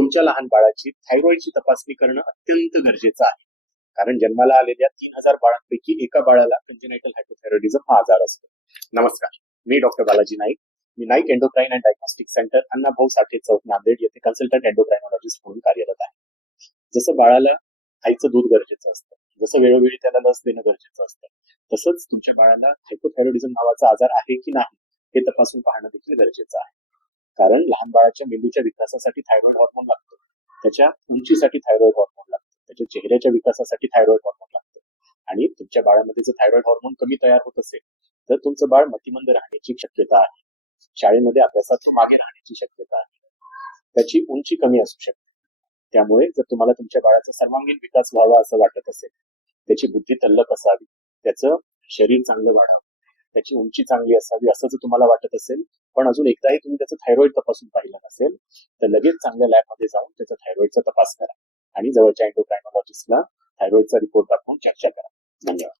तुमच्या लहान बाळाची थायरॉइडची तपासणी करणं अत्यंत गरजेचं आहे. कारण जन्माला आलेल्या 3000 बाळांपैकी एका बाळाला कंजेनायटल हायपोथायरॉइडिझम हा आजार असतो. नमस्कार, मी डॉक्टर बालाजी नाईक. मी Naik endocrine and diagnostic centre, Annabhau Sathe चौक, नांदेड येथे कन्सल्टंट एंडोक्राइनॉलॉजिस्ट म्हणून कार्यरत आहे. जसं बाळाला आईचं दूध गरजेचं असतं, जसं वेळोवेळी त्याला लस देणं गरजेचं असतं, तसंच तुमच्या बाळाला हायपोथायरॉइडिझम नावाचा आजार आहे की नाही हे तपासून पाहणं देखील गरजेचं आहे. कारण लहान बाळाच्या मेंदूच्या विकासासाठी थायरॉइड हॉर्मोन लागतो, त्याच्या उंचीसाठी थायरॉइड हॉर्मोन लागतो, त्याच्या चेहऱ्याच्या विकासासाठी थायरॉइड हॉर्मोन लागतं. आणि तुमच्या बाळामध्ये जर थायरॉइड हॉर्मोन कमी तयार होत असेल तर तुमचं बाळ मतिमंद राहण्याची शक्यता आहे, शाळेमध्ये अभ्यासात मागे राहण्याची शक्यता आहे, त्याची उंची कमी असू शकते. त्यामुळे जर तुम्हाला तुमच्या बाळाचा सर्वांगीण विकास व्हावा असं वाटत असेल, त्याची बुद्धी तल्लख असावी, त्याचं शरीर चांगलं वाढावं, त्याची उंची चांगली असावी असं जर तुम्हाला वाटत असेल, पण अजून एकदाही तुम्ही त्याचं थायरॉइड तपासून पाहिलं नसेल, तर लगेच चांगल्या लॅबमध्ये जाऊन त्याचा थायरॉइडचा तपास करा आणि जवळच्या एंडोक्राइनॉलॉजिस्टला थायरॉइडचा रिपोर्ट दाखवून चर्चा करा. धन्यवाद.